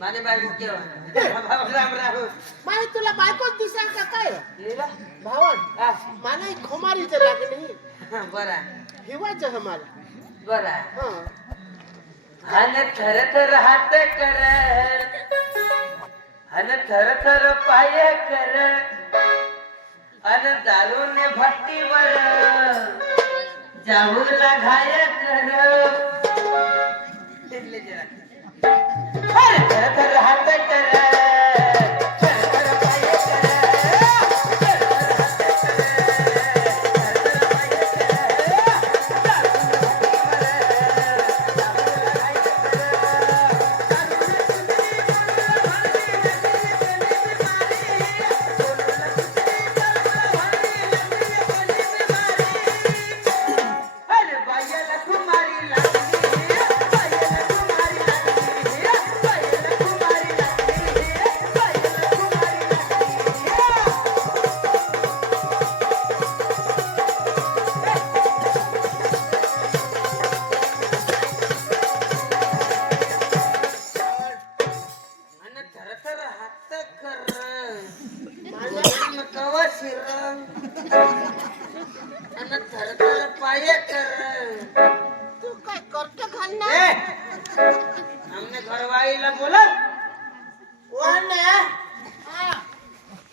माने बायको केव्हा राम राम माने तुला बायकोच दिसेल का काय लीला भावन हा मला एक खुमारीचं लागणी बरा हिवायचं हमाला बरा हा हन थर थर हात कर हन थर थर पाय कर अन दारूने भट्टीवर जाऊ लागाय कर थर थर हात कर थर थर पाय कर थर थर हात कर थर थर पाय कर दारूने तू काय करतो घालणार हमने घरवाईला बोला कोण आहे? हा.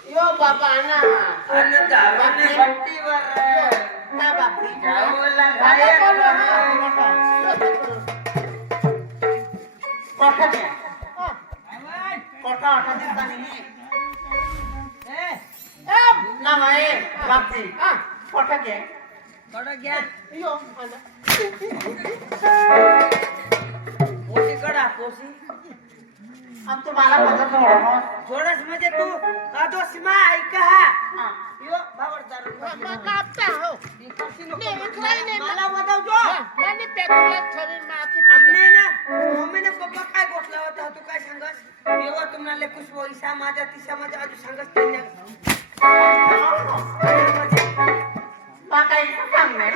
यो बाबा ना अन दारूने भट्टीवर ना बापरी जाऊ लागाय कडक घ्या पोशी कडा पोशी जोडस म्हणजे तू दोषी मा ऐका हा यो बाबर दारू कापता हो विकसी नको नाही, इकडे नाही. मला वदवतो आणि पेटला छवी माकी हमने ना मम्मीने पप्पा काय गोठला होता तू काय सांगस देवा तुम्हाला लेकुस वैसा माझ्या तिसा माझ्या आजू सांगस त्यांना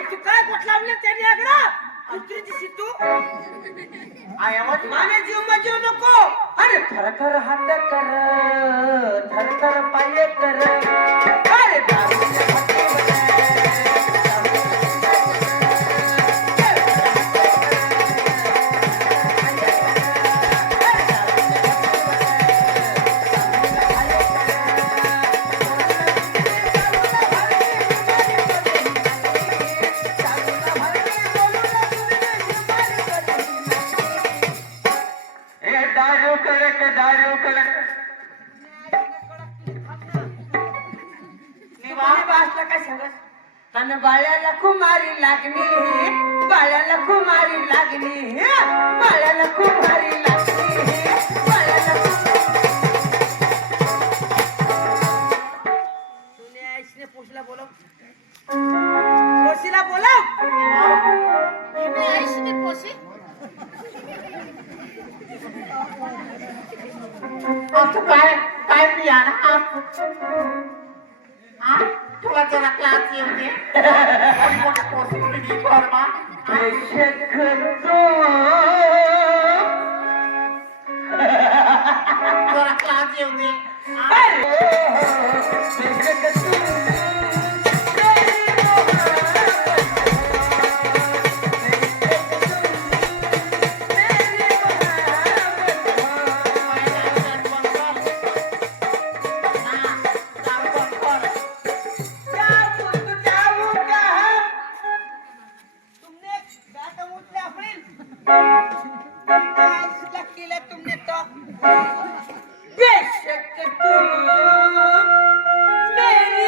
तू काय गोठला त्यांनी आगरा कुत्रीची सिद्धू माने जीव मजीव नको अरे थर थर हात कर थर थर पाय कर अरे दारूने बाळ्याला कुमारी लागली बाळ्याला कुमारी लागली बाळ्याला कुमारी लागली बाळ्याला तुने आईने पोशीला बोलव पोशीला बोलव इने आईसनी पोसी तू काय काय पिया ना तुला जरा क्लास येऊ दे मोठा पोस्ट फॉर्मा जरा क्लास येऊ दे तुमने तो बेशक तुम मेरी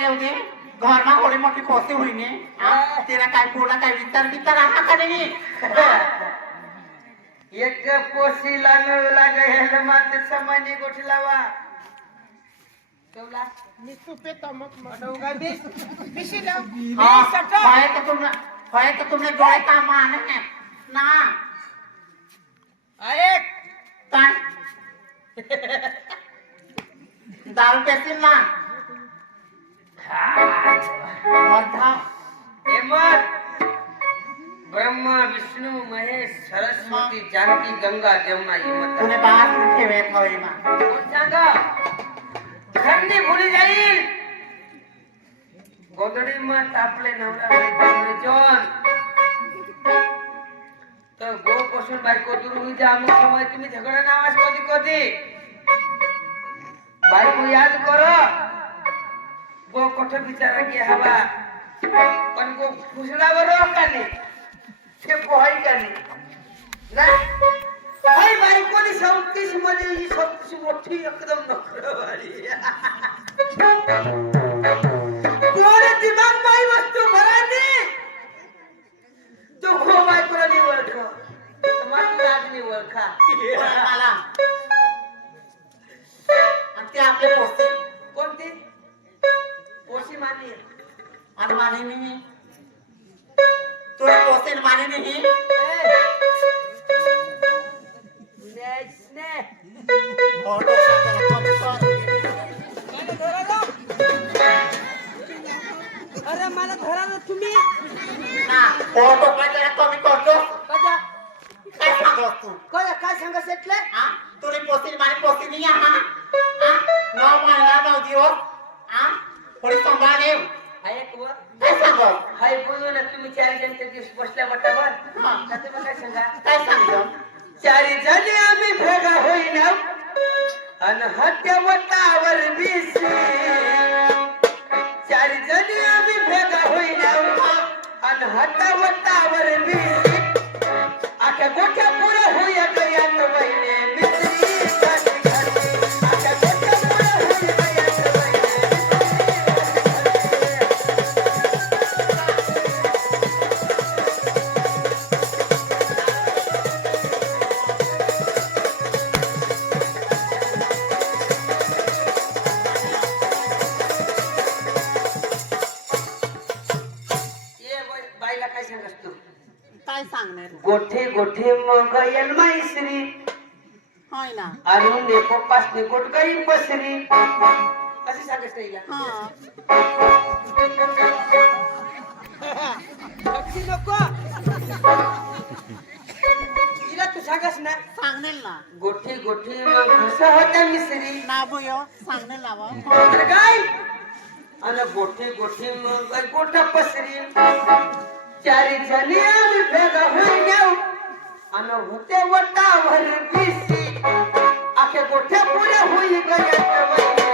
येऊ दे घरमा होळी मोठी पोसी होईने तिला काय पुढला काय विचार आहा का नाही एक पोशीला मिळला गहेल माते समानी गोठी लावा ठेवला मी तुपे तमक म्हणूंगा बिशी लाव होय तो तुमने डोळे का मान है ना ऐक काय दारू पेशील ना मध्या हेमत ब्रह्मा विष्णु महेश सरस्वती जानकी गंगा जमुना हिमत तुने बात ठेवेत होय मा कोण सांगा घरनी भुली जाईल गोदडी मत आपले नवरा जॉन तर गो पासून बायको दूर होई जा अमुक समय तुम्ही झगडा नावाज कधी कधी बायको याद करो गो कोठ बिचारा की हवा पण गो फुसडावर कानी ते पोहाई कानी ना हाय बायकोनी 37 मध्ये ही 37 मोठी एकदम नखरवाली कोण दिमाग बाई वस्तू भरानी तो गो बायकोला निवड तुम्हाला लाज निवड खा मला आणि ते आपले पोसे कोणती पोशी मानली आणि माने नाही तुला पोसे माने नाही फोटो अरे मला घराला तुम्ही ना फोटो काढला कमी करतो कजा काय सांगतोस तू काय सांगस એટલે हा तुला पोसे माने पोसे नाही हा 9 महिना 9 दिवस हा थोडी सांभाळ ऐक व काय सांगो हाय बोलू ना तुम्ही 4 जण त्या दिवस बसल्या बटावर आता तुम्ही काय सांगा काय सांगतो 4 जण आम्ही भेगा होईना अन हत्या वटावर बिसी 4 जण आम्ही भेगा होईना अन हत्या वटावर बिसी आख्या गोठ्या पुरा होया गयात वैने मित्री घाटी घाटी आख्या गोठ्या पुरा होया गयात बाईला काय सांगस तू काय सांगणार गोठे गोठे मग माईश्री होय ना आणून दे पप्पासने गोटकरी पसरी असे सांगस नाही हा नको हिला तू सांगस ना सांगणार ना गोठे गोठे मग घसा होता मिसरी ना बोयो सांगणार लावा अरे काय आणि गोठे गोठे मग गोठा पसरी 4 जणी आम्ही भेगा होईना आणि होते वटावर बिसी आखे गोठ्या पुऱ्या होई गयात वैने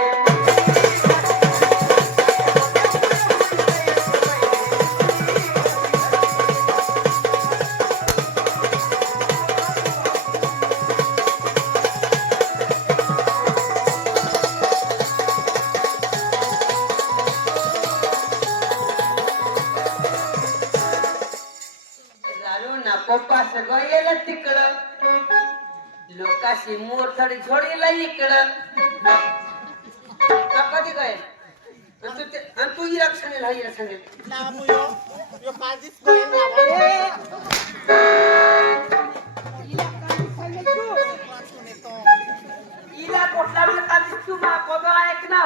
पप्पा सगळं गेलं तिकडं लोकाशी मोरथडी झोडीला इकडं कधी काय आणि तू इराक सांगेल हा इराक सांगेल ना बोयो यो काळजीच कोण लावा इला कोटला वेळ काढली तू मा पदर ऐक ना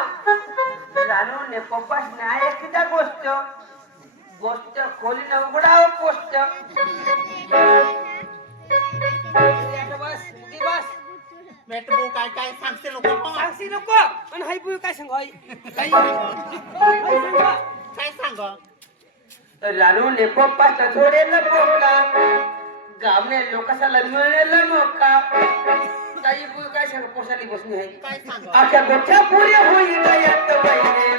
जाणून ने पप्पास नाही ऐकता गोष्ट गोष्ट खोली उघडावं पोस्ट बस मुदी बस बेट बो काय काय सांगते लोक सांगसी नको आणि हाय बुई काय सांग हाय काय सांग रानू ने पप्पाचा थोडेला पोका गावने लोकासाला मिळेल मोका ताई बुई काय सांग पोसाली बसली आहे काय सांग आख्या गोठ्या पुऱ्या होई गयात वैने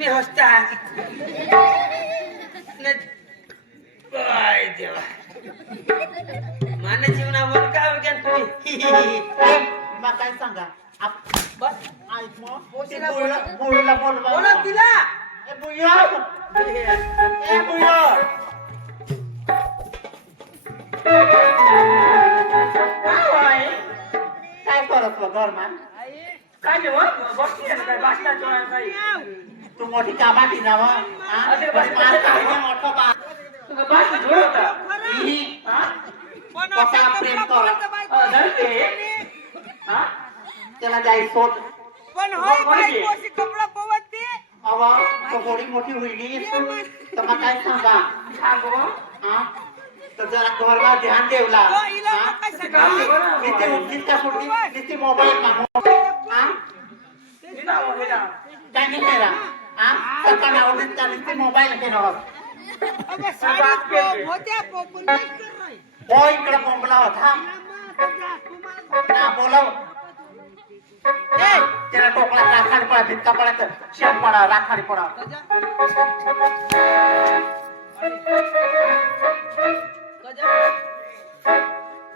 तुम्ही हसता काय देवा मानव जीवनावर काय विज्ञान तुम्ही मग काय सांगा बस ऐक मग पोशीला बुळीला बोलवा बोला तिला ए बुळ्या ए बुळ्या काय करत हो घरमा काय जेव्हा बसती काय बासला काय तू मोठी कामाटी जाव मोठं बा बास झोडता कसा प्रेम कर त्याला जाई शोध पण होय बाई कोशी कपडा पवते अव तो थोडी मोठी होईली तर मग काय सांगा हा तर जरा घरला ध्यान देवला किती उठलीस का सुटली किती मोबाईल मागो हा काय नाही केला हा सकाळ आवडीत का किती मोबाईल घेणार अबे साडी होत्या पण नाही कर हो इकडे बोंबला होता ना बोलव त्याला टोकला राखाडी पडा भित्ता पडायचं शेण पडा राखाडी पडा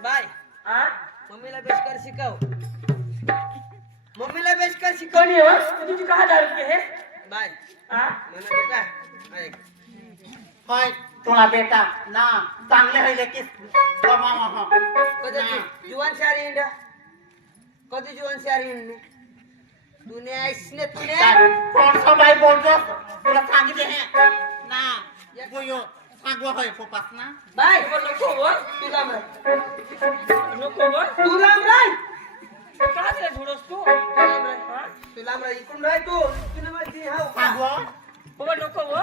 बाय मम्मीला बेशकर शिकव मम्मीला बेशकर शिकवणी हो तुझी का दारू हे बाय म्हणा बेटा ऐक होय तुला बेटा ना चांगले होईल की कमावा कधी जुवान शहरी इंडा कधी जुवान शहरी इंडा दुनिया इसने तूने कोण सा बाई बोलतो तुला सांगितले हे ना बोयो सांगवा होय फोपास ना बाय नको हो तू लांब राह नको हो तू लांब राह का ते झोडस तू लांब राह इकडून राह तू तुला माहिती हा सांगवा हो नको हो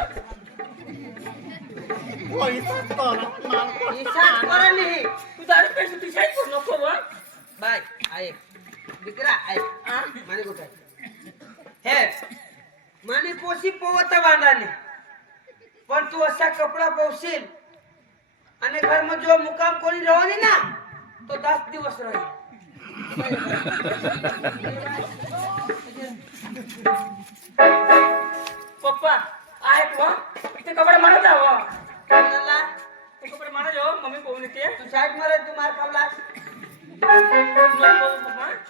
होय तर इच्छाच करा नाही तू दारू पेट तू शाही करू नको हो बाय ऐक बिकरा ऐक माने कुठे हे माने पोशी पोवता बांधाने पण तू असा कपडा पोवशील आणि घर में जो मुकाम कोणी राहणी ना तो 10 दिवस राहील पप्पा आहे तू इथे कपडे मारत जाव तू कपडे मारत जाव मम्मी पोहून येते तू शाळेत मारत तू मार खावलास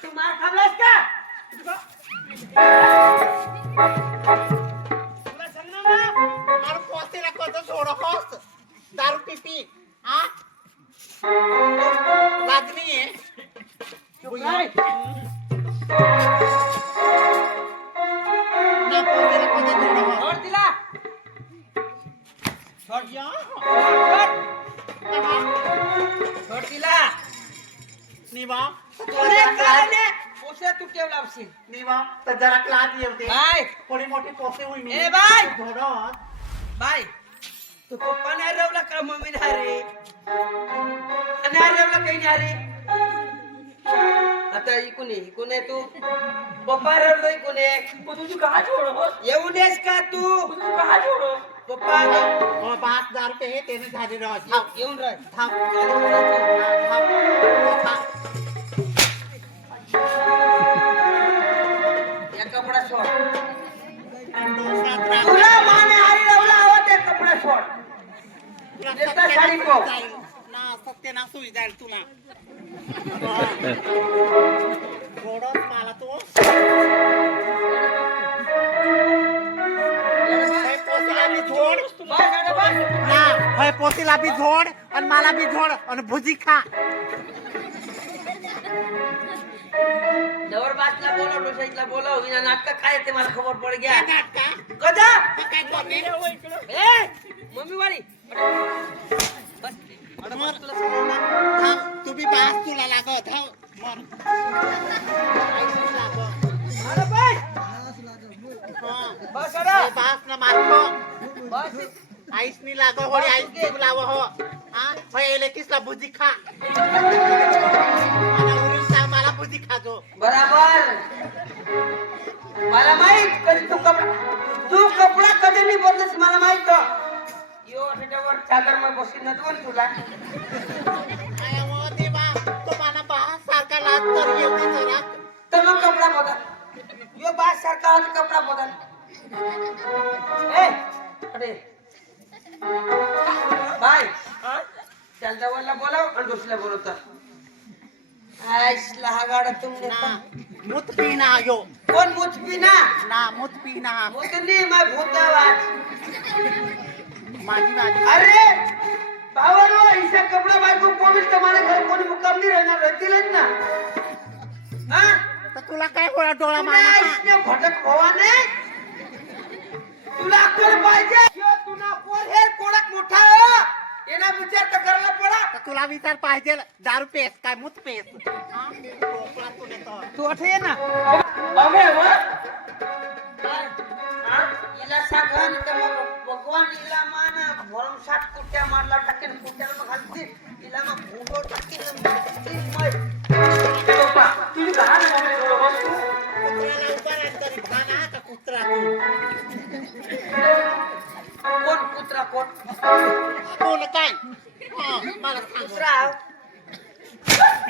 तू मार खावलास का तुला सांगणार ना मार पोस्तेला कसं सोडो होस दारू पिपी हा लागली आहे काय ना पोस्तेला कसं सोडो होस छोड़ दिला छोड़ या छोड़ दिला निवा तुला कराने पोशा तू केव लावशील निवा तर जरा क्लास येते बाय थोडी मोठी पोसे होई मी ए बाय थोडं बाय तू पप्पा नाही रवला का मम्मी नाही रे नाही रवला काही नाही रे आता इकून आहे तू पप्पा रवलो इकून आहे तुझी का जोडो येऊन येस का तू तुझी का जोडो पप्पा हो 5000 रुपये त्याने झाले राव थांब येऊन राह थांब या कपडा सोड तुला तुला माने हरी रवला हवा ते कपडा सोड देता साडी को ना सत्य ना सुई जाईल तुला थोडं मला तो पोसीला बी झोड आणि मला बी झोड आणि भुजी खा जवळ बासला बोलव डोशाईतला बोलव विना नाटक काय ते मला खबर पड गया नाटका कदा काय करते ए मम्मी वाली बस मर थांब तू बी बास तुला लागत थांब मर अरे बाय बस अरे बास ना मारतो बस आईस नी लागो होडी आईस नी लावो हो हा पहिले किसला भुजी खा आणि उरून सांग मला भुजी खाजो बराबर मला माहित कधी तू कपडा कधी नाही बदलस मला माहित यो त्याच्यावर चादर मग बसून नव्हतं तुला आय वो देवा तो मला बास सारखा लाज तर येते जरा तर मग कपडा बदल यो बास सारखा होता कपडा बदल त्या जवळला बोलाव आणि दुसऱ्या बोलवता आईसला हा गाडा तुमने मुत पीना यो कोण मुझ पिना ना मुत पीना मुतनी मैं भूतावाज माझी माझी अरे भावानो ऐसा कपड़ा भाई को कोविड तुम्हारे घर कोणी मुक्काम नहीं रहना रहतीलच ना हाँ तर तुला काय डोळा तुला मारला इसने भटक भवाने तुला अक्कल पाहिजे यो तुना पोर हे कोडक मोठा हो एना विचार तर करायला पडा तर तुला विचार पाहिजे दारू पेस काय मुत पेस हा? डोकला तुले तर. तू अठे ये ना अबे वो इला सांगन तर मग भगवान इला माना भरम साठ कुट्या मारला टाकेन कुट्याला मग घालते इला मग भूगो टाकेन मग पप्पा तुम्ही कहां मम्मी थोडं बसू कुत्र्याला उभा राहत तरी भाना का कुत्रा तू कोण कुत्रा कोण बोल काय हा, मला सांग कुत्रा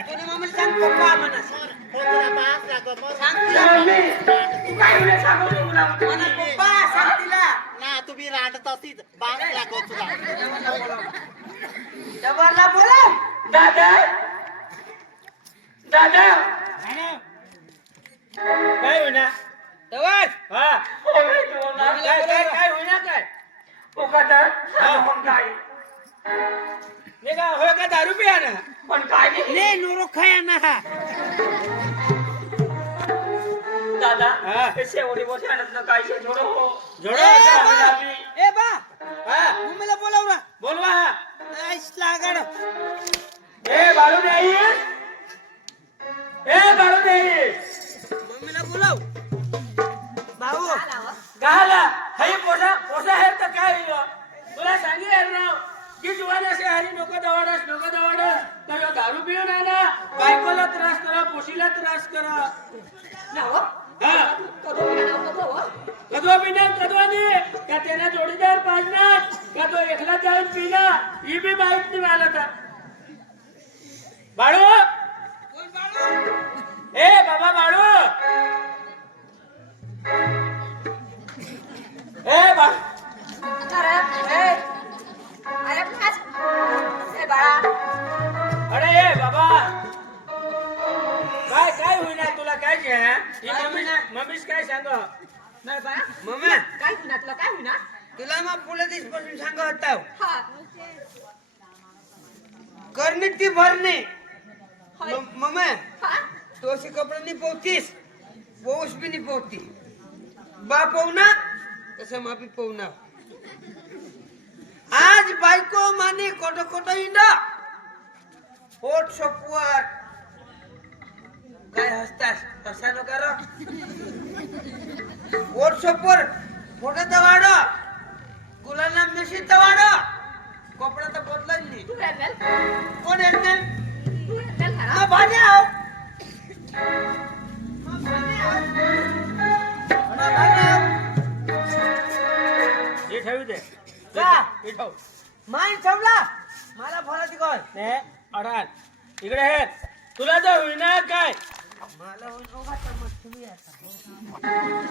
तुम्ही मम्मीला सांग पप्पा म्हणा कुत्रा बास लागो मग सांग तिला मम्मी काय म्हणे सांगू तुला म्हणा पप्पा सांग तिला ना तुम्ही रांडत असीत बास लागो तुला जवाहरला बोला दादा दादा काय होईना तवर हा काय होईना काय पोकाटर मग काय ने का होय का दारू पिया ना पण काय नाही ने नोरो खाया ना हा दादा हा. हे शेवटी बोलण्यात काय शे थोडं हो जोडो ए ए बा हा मम्मीला बोलाव ना बोलवा हा आईसला गाड ए बाळू नाही ए बाळू नाही मम्मीला बोलाव भाऊ गाला हाय पोसा है तर काय होईल तुला सांगितलं ना की जुवान असे हरी नको दवाडस तर दारू पिऊन आहे ना बायकोला त्रास करा पोशीला त्रास करा कदवा पिणार कदवा नाही का त्याला जोडीदार पाजणार का तो एकला जाऊन पिना ही बी माहित नाही मला तर बाळू ए बाबा बाळू ए बा अरे ए बाबा काय होईना तुला काय घे मम्मीच काय सांग नाही बा मम्मी काय होईना तुला काय होईना तुला मग पुढे दिवसपासून सांग होता करणे ती भरणे मम्मी तू असे कपडे नाही पोहतीस पोहस बी नाही पोहती बा पोहना तसं मापी पोहना आज बायको माने कोटो कोटो इंडा होट सोपवर काय हसतास तसा नको करो होट सोपवर फोटो दवाड गुलांना मिशी दवाड कपडा तर बदलाच नाही कोण येत ना भाने आहो हे ठेवू दे का हे ठेव मान ठेवला मला फराती कोण ने अडाल इकडे हे तुला जर होईना काय मला उगा तमत तुम्ही आता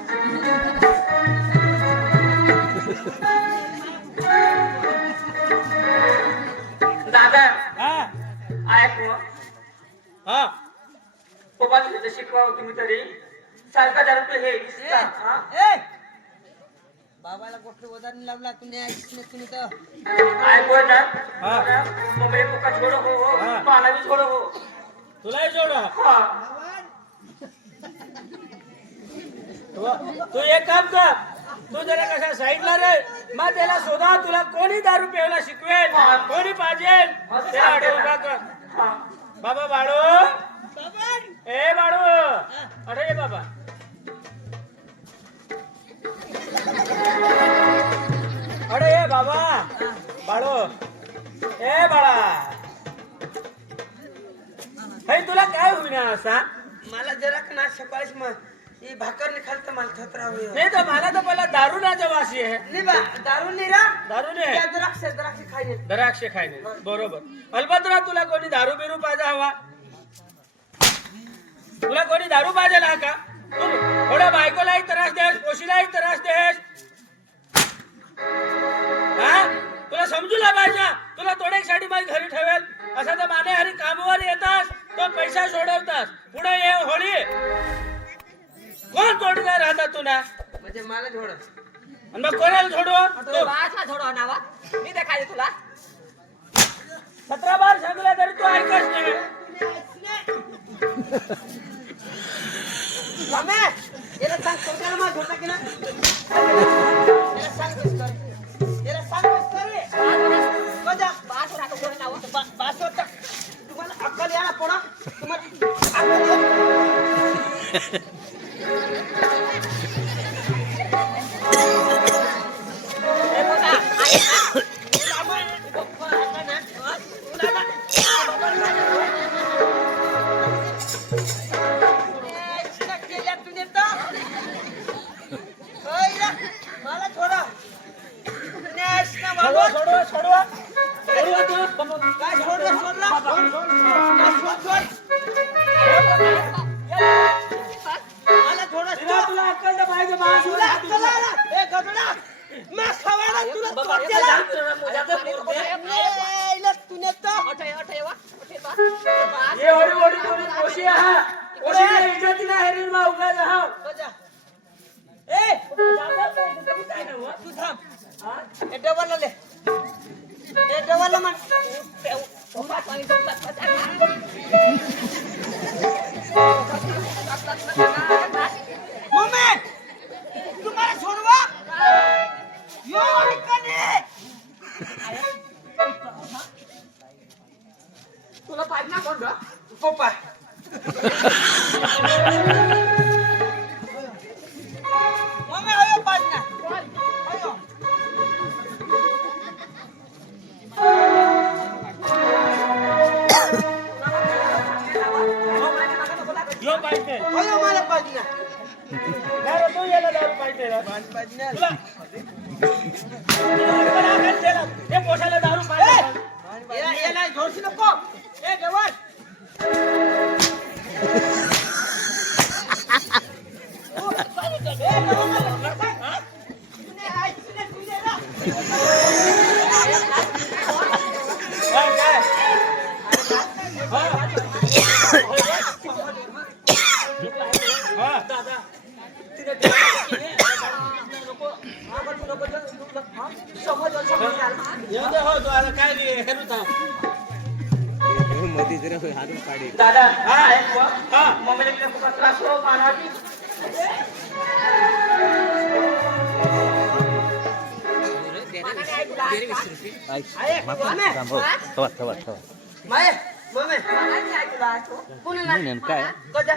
दादा हा ऐक हा पप्पा शिकवा तुम्ही तरी सारखा दारू पे हे ए बाबाला गोष्ट वदानी लावला तुम्ही ऐकले तुम्ही तर ऐकू ना हा. मम्मी पप्पा छोडो हो हा. पाला भी छोडो हो तुलाही जोड हा तू एक काम कर तू जरा कशा साईडला रे मग त्याला शोधा तुला कोणी दारू प्यायला शिकवेल कोणी पाहिजे त्याला अडे उभा कर हा बाबा बाळू ए बाळू अरे बाबा अरे ए बाबा बाळू ए बाळा हे तुला काय होईना असा मला जरा ना सकाळीच मग ही भाकर निखालत मला थत्रा होईल नाही तर मला तर पहिला दारू ना वासी आहे नाही बा दारू नाही रा दारू नाही त्या द्राक्ष खायले द्राक्ष खायने बरोबर अलबत्रा तुला कोणी दारू बिरू पाहिजे हवा तुला कोणी दारू पाहिजे ना का तू थोड्या बायकोलाही त्रास देस पोशीलाही त्रास देस हा तुला समजूला पाहिजे तुला थोड्यासाठी माझी घरी ठेवेल असं तर माने हरी कामावर येतास तो पैसा सोडवतास पुढे ये होळी कोण जोडीदार राहतात तुला म्हणजे मला थोडं आणि मग कोणाला सोडव तो बासला सोडव नावा मी देखायले तुला 17 बार सांगला तरी तू ऐकच नाही मम्मी याला सांग कोणाला मार झोडला की ना याला सांग कस कर याला सांग कस कर रे बजा बास राहतो कोण नावा बासवर तुम्हाला अक्कल याला पोडा तुम्हाला अक्कल याला ए बोला मला थोडा सोडवा काय सोडला सोडला मला थोडं तुला अक्कल तर पाहिजे बाळा. तुला अक्कल आला ए गधडा मैं खवाडा तुला तोडतेला तुने तो ये होळी होळी कोणी कोशी आहा कोशीला इज्जतीला हेरीन मा उगा रहा बजा ए तू थांब ए डबल ले ए डबल मन मम्मी तुम्हाला सोडवा यो कने तुला पाहिजे ना कोण ग पप्पा मम्मी आयो पाजना आयो यो पाहिजे आयो मला पाजना दारू तू याला दारू पाहिजे पाजना तुला हे पोशाला दारू पाहिजे याला जोडशी नको ए जवान काय हेरू थांब दादा हा हा मम्मीला किती खूप त्रास हो मानवाची माय मम्मी काय कोणता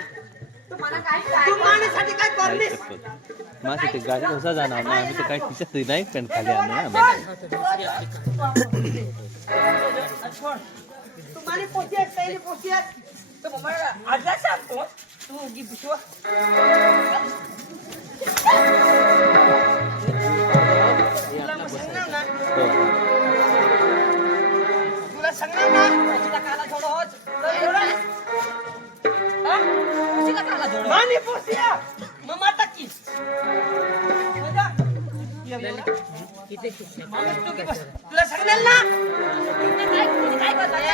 तुम्हाला काय तू मानेसाठी काय करलीस माझं ते गाडी कसा जाणार ना आम्ही तर काय तिच्यात नाही पण खाली आणणार तू माने पोती आहे पहिली पोती आहे तो मम्मा आजा सांगतो तू गी पिशवा तुला मग सांगणार ना तुला सांगणार ना तुला काला थोडं होत हा? तुला काला थोडं माने पोती आहे मग माता की माणूस तू की बस तुला सांगणार ना काय करणार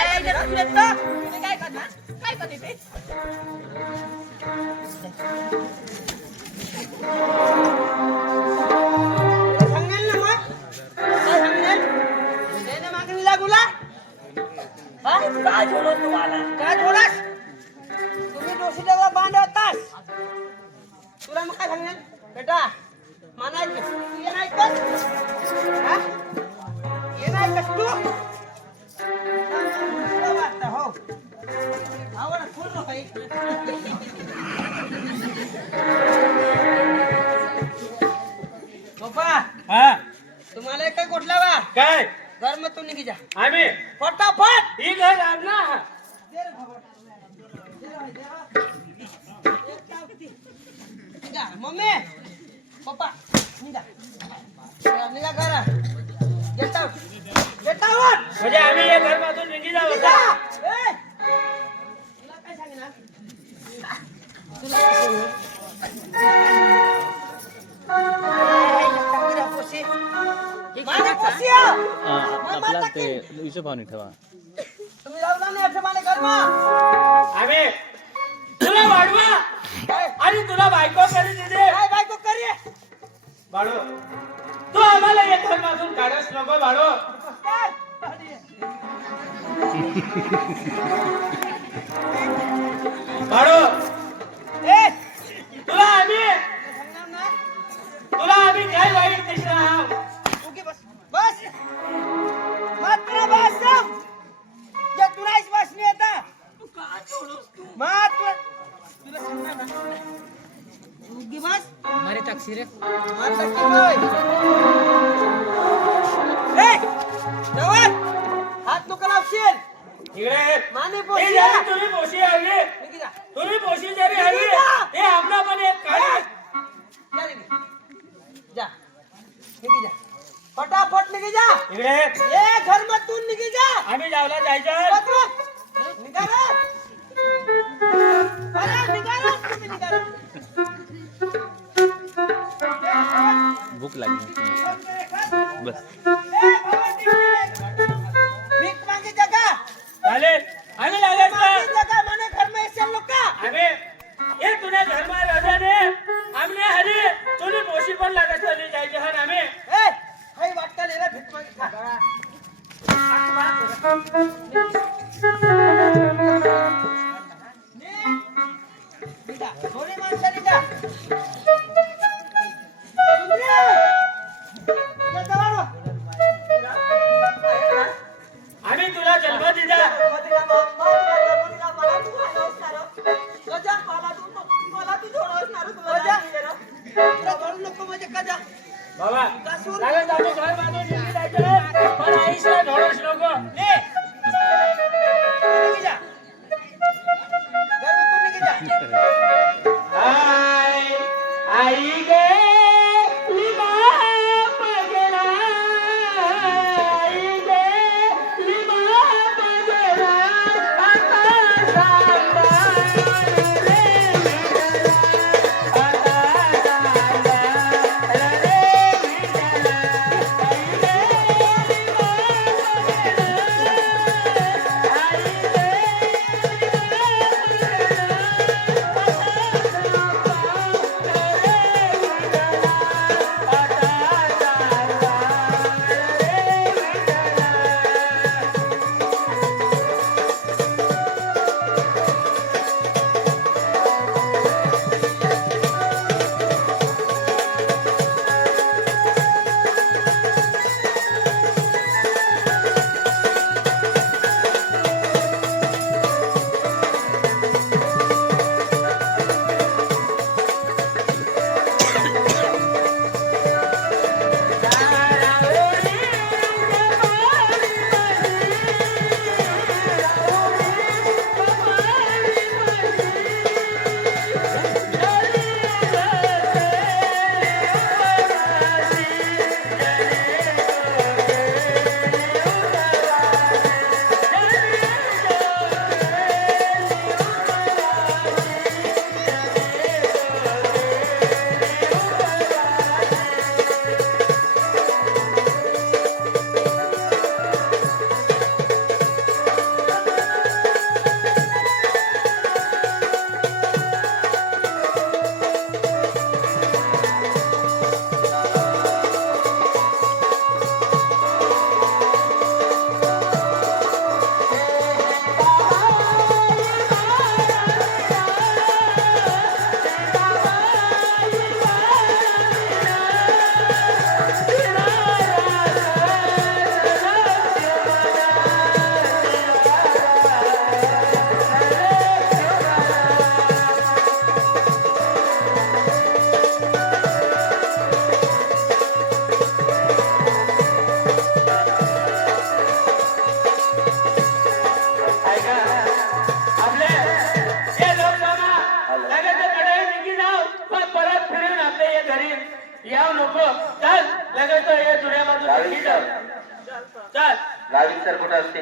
काय करणार काय करते सांगणार ना मग काय सांगणार त्याने मागणी लागूला काय थोडं तुम्हाला काय थोडास तुम्ही दोषीला बांधवतास तुला मग काय सांगणार बेटा मानायचं तू ये नाही कस हा ये नाही कस तू तुला वाटतं, हो आवड पूर्ण काही पप्पा हा तुम्हाला एक काय कुठला बा काय घर मग तू निघी जा आम्ही फटाफट ही घर आणला मम्मी पप्पा निघा निघा घरा गेट आउट म्हणजे आम्ही या घरमधून निघी जाऊ तुला काय सांगणार आपला ते हिशोबाने ठेवा तुम्ही लावला आम्ही तुला वाढवा आणि तुला बायको करी दिली. बायको करी बाळू तू आम्हाला एक घरमातून काढस नको बाळू. बाळू तुला आम्ही काय वाईट दिसला आहोत. बस मात्र बस जे तुला इस बस नाही येता मात्र तुला सांगणार ना उगी बस मारे टॅक्सी रे मार टॅक्सी ए जवान हात नको लावशील इकडे माने हे जरी तुम्ही पोशी हवी निघी जा तुम्ही पोशी जरी हवी ते आपला पण एक काय जा निघी जा निघी जा फटाफट निघी जा इकडे ये घर मत तू निघी जा आम्ही जावला जायचं. निघा रे अरे निघा रे तुम्ही निघा रे भूक लागली बस. भीक मांगी जगह चालेल आम्ही लागत मांगी जगह माने घर में ऐसे लोग का आम्ही हे तुझ्या घरमा राजाने आमने हरी तुझी पोशी पण लागत चालली जायची हन आम्ही ए हाय वाटका ले रे भीक मांगी खा निघा थोडी माणसं निघा आम्ही तुला जन्म दिला बाबा लागत आम्ही घर बांधून निघी जायचं पण आईसला ढोळस नको. आई गे लिमा पगला आई गे लिमा पगला आता सांगा रे आता सांगा रे आई गे लिमा याव नको चल लगेच तो ये दुनिया मधून चल लावी सर कुठं असते